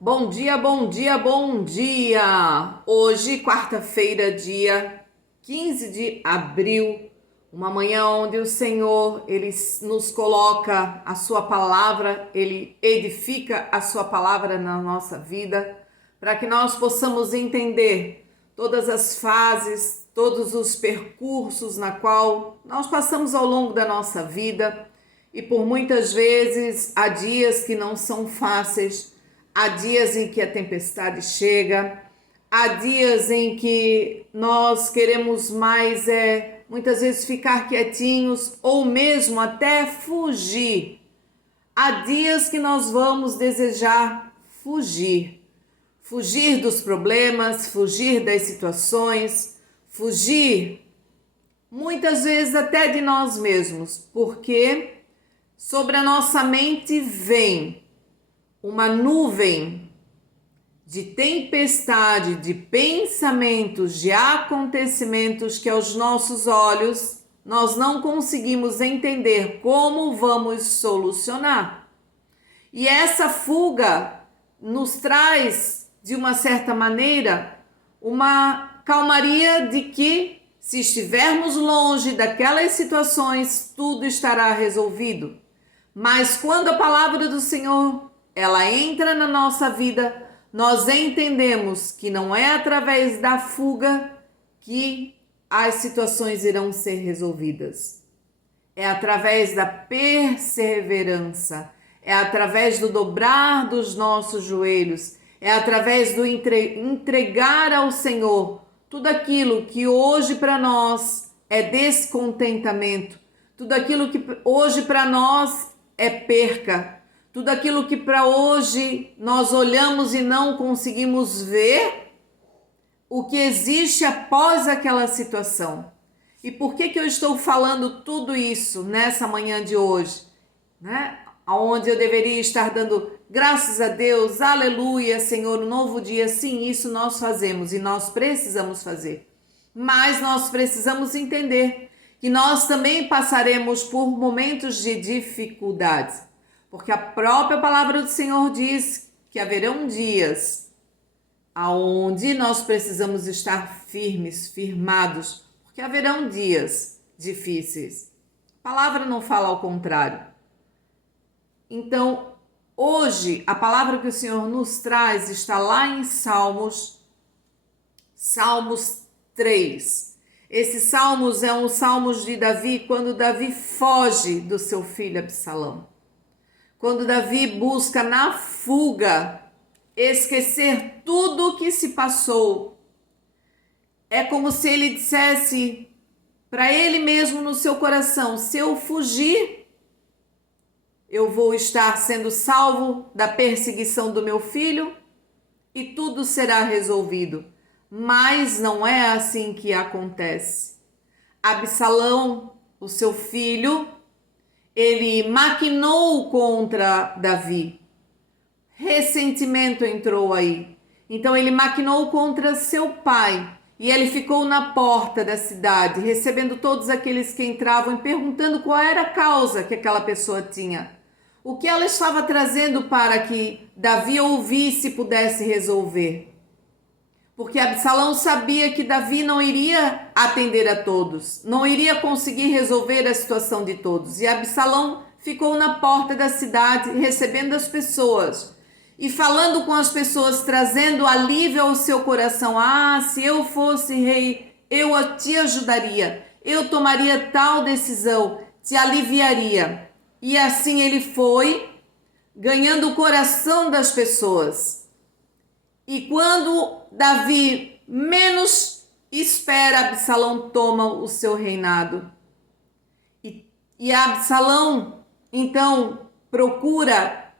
Bom dia, bom dia, bom dia! Hoje, quarta-feira, dia 15 de abril, uma manhã onde o Senhor, Ele nos coloca a sua palavra, Ele edifica a sua palavra na nossa vida, para que nós possamos entender todas as fases, todos os percursos na qual nós passamos ao longo da nossa vida e por muitas vezes há dias que não são fáceis. Há dias em que a tempestade chega, há dias em que nós queremos mais muitas vezes ficar quietinhos ou mesmo até fugir. Há dias que nós vamos desejar fugir. Fugir dos problemas, fugir das situações, fugir muitas vezes até de nós mesmos, porque sobre a nossa mente vem uma nuvem de tempestade, de pensamentos, de acontecimentos que aos nossos olhos nós não conseguimos entender como vamos solucionar. E essa fuga nos traz, de uma certa maneira, uma calmaria de que, se estivermos longe daquelas situações, tudo estará resolvido. Mas quando a palavra do Senhor ela entra na nossa vida, nós entendemos que não é através da fuga que as situações irão ser resolvidas. É através da perseverança, é através do dobrar dos nossos joelhos, é através do entregar ao Senhor tudo aquilo que hoje para nós é descontentamento, tudo aquilo que hoje para nós é perca, tudo aquilo que para hoje nós olhamos e não conseguimos ver o que existe após aquela situação. E por que eu estou falando tudo isso nessa manhã de hoje, né? Onde eu deveria estar dando graças a Deus, aleluia, Senhor, um novo dia. Sim, isso nós fazemos e nós precisamos fazer. Mas nós precisamos entender que nós também passaremos por momentos de dificuldades. Porque a própria palavra do Senhor diz que haverão dias aonde nós precisamos estar firmes, firmados, porque haverão dias difíceis. A palavra não fala ao contrário. Então, hoje, a palavra que o Senhor nos traz está lá em Salmos 3. Esse Salmos é um Salmos de Davi, quando Davi foge do seu filho Absalão. Quando Davi busca na fuga esquecer tudo o que se passou. É como se ele dissesse para ele mesmo no seu coração: se eu fugir, eu vou estar sendo salvo da perseguição do meu filho e tudo será resolvido. Mas não é assim que acontece. Absalão, o seu filho, ele maquinou contra Davi. Ressentimento entrou aí. Então ele maquinou contra seu pai. E ele ficou na porta da cidade, recebendo todos aqueles que entravam e perguntando qual era a causa que aquela pessoa tinha. O que ela estava trazendo para que Davi ouvisse e pudesse resolver. Porque Absalão sabia que Davi não iria atender a todos, não iria conseguir resolver a situação de todos. E Absalão ficou na porta da cidade, recebendo as pessoas e falando com as pessoas, trazendo alívio ao seu coração. Ah, se eu fosse rei, eu te ajudaria, eu tomaria tal decisão, te aliviaria. E assim ele foi ganhando o coração das pessoas. E quando Davi menos espera, Absalão toma o seu reinado. E Absalão, então, procura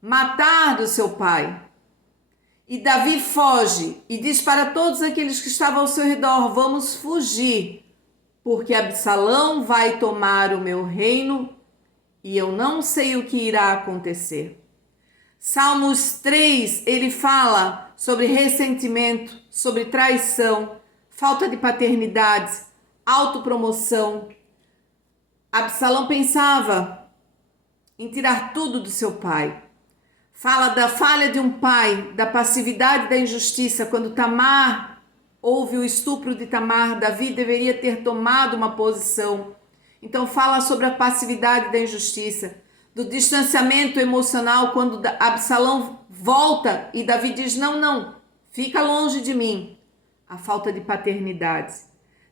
matar do seu pai. E Davi foge e diz para todos aqueles que estavam ao seu redor: vamos fugir, porque Absalão vai tomar o meu reino e eu não sei o que irá acontecer. Salmos 3, ele fala sobre ressentimento, sobre traição, falta de paternidade, autopromoção. Absalão pensava em tirar tudo do seu pai. Fala da falha de um pai, da passividade da injustiça. Quando Tamar houve o estupro de Tamar, Davi deveria ter tomado uma posição. Então fala sobre a passividade da injustiça, do distanciamento emocional quando Absalão volta e Davi diz: não, não, fica longe de mim. A falta de paternidade.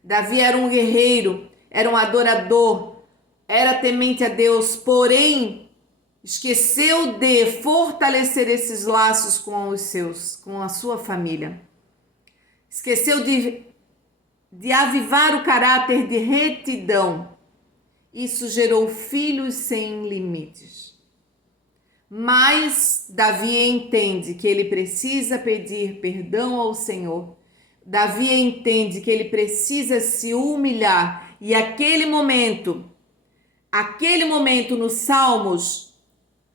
Davi era um guerreiro, era um adorador, era temente a Deus, porém esqueceu de fortalecer esses laços com os seus, com a sua família. Esqueceu de avivar o caráter de retidão. Isso gerou filhos sem limites. Mas Davi entende que ele precisa pedir perdão ao Senhor. Davi entende que ele precisa se humilhar. E aquele momento no Salmos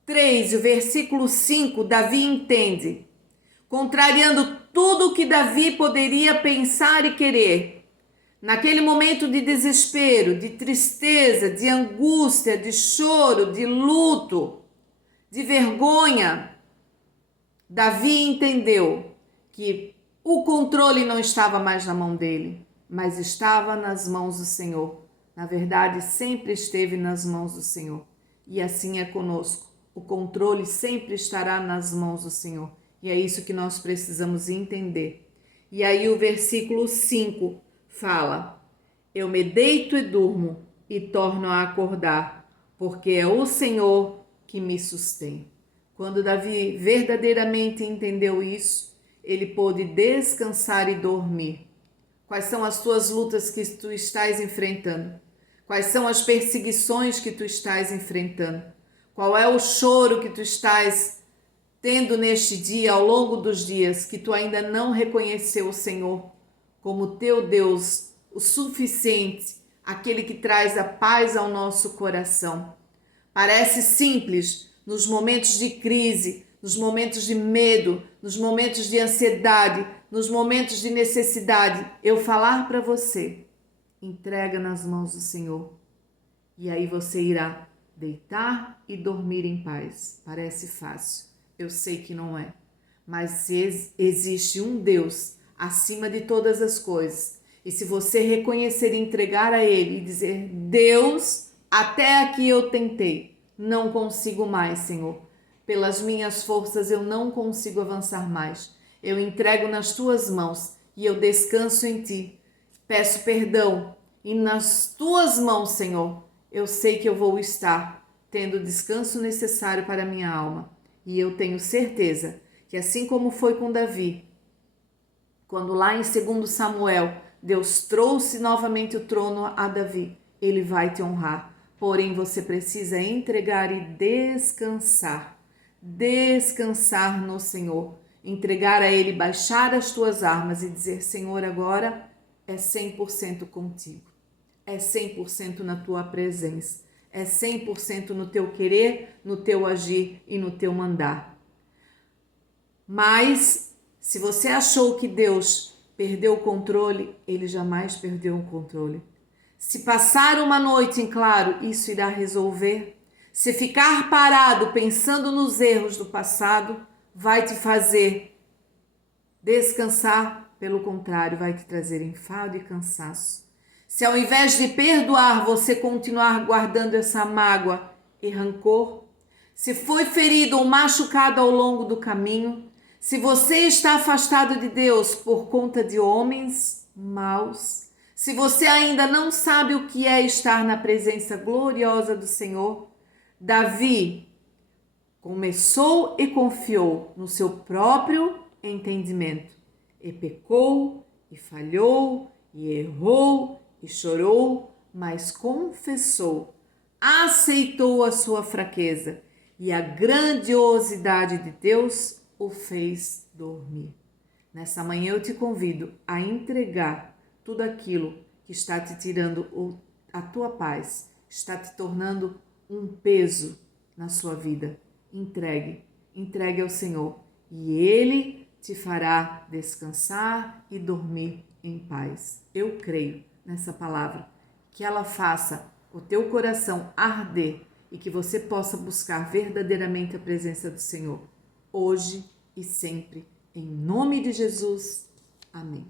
3, o versículo 5, Davi entende, contrariando tudo o que Davi poderia pensar e querer. Naquele momento de desespero, de tristeza, de angústia, de choro, de luto, de vergonha, Davi entendeu que o controle não estava mais na mão dele, mas estava nas mãos do Senhor. Na verdade, sempre esteve nas mãos do Senhor. E assim é conosco. O controle sempre estará nas mãos do Senhor. E é isso que nós precisamos entender. E aí o versículo 5 fala: eu me deito e durmo e torno a acordar, porque é o Senhor que me sustém. Quando Davi verdadeiramente entendeu isso, ele pôde descansar e dormir. Quais são as tuas lutas que tu estás enfrentando? Quais são as perseguições que tu estás enfrentando? Qual é o choro que tu estás tendo neste dia, ao longo dos dias, que tu ainda não reconheceu o Senhor como teu Deus, o suficiente, aquele que traz a paz ao nosso coração? Parece simples nos momentos de crise, nos momentos de medo, nos momentos de ansiedade, nos momentos de necessidade, eu falar para você: entrega nas mãos do Senhor. E aí você irá deitar e dormir em paz. Parece fácil, eu sei que não é. Mas existe um Deus acima de todas as coisas. E se você reconhecer e entregar a Ele e dizer: Deus, até aqui eu tentei, não consigo mais, Senhor. Pelas minhas forças eu não consigo avançar mais. Eu entrego nas tuas mãos e eu descanso em ti. Peço perdão e nas tuas mãos, Senhor, eu sei que eu vou estar tendo o descanso necessário para a minha alma. E eu tenho certeza que assim como foi com Davi, quando lá em 2 Samuel, Deus trouxe novamente o trono a Davi, ele vai te honrar. Porém, você precisa entregar e descansar. Descansar no Senhor. Entregar a Ele, baixar as tuas armas e dizer: Senhor, agora é 100% contigo. É 100% na tua presença. É 100% no teu querer, no teu agir e no teu mandar. Mas, se você achou que Deus perdeu o controle, Ele jamais perdeu o controle. Se passar uma noite em claro, isso irá resolver. Se ficar parado pensando nos erros do passado, vai te fazer descansar, pelo contrário, vai te trazer enfado e cansaço. Se ao invés de perdoar, você continuar guardando essa mágoa e rancor, se foi ferido ou machucado ao longo do caminho, se você está afastado de Deus por conta de homens maus, se você ainda não sabe o que é estar na presença gloriosa do Senhor, Davi começou e confiou no seu próprio entendimento, e pecou, e falhou, e errou, e chorou, mas confessou, aceitou a sua fraqueza, e a grandiosidade de Deus o fez dormir. Nessa manhã eu te convido a entregar tudo aquilo que está te tirando a tua paz, está te tornando um peso na sua vida. Entregue ao Senhor e Ele te fará descansar e dormir em paz. Eu creio nessa palavra, que ela faça o teu coração arder e que você possa buscar verdadeiramente a presença do Senhor. hoje e sempre. Em nome de Jesus. Amém.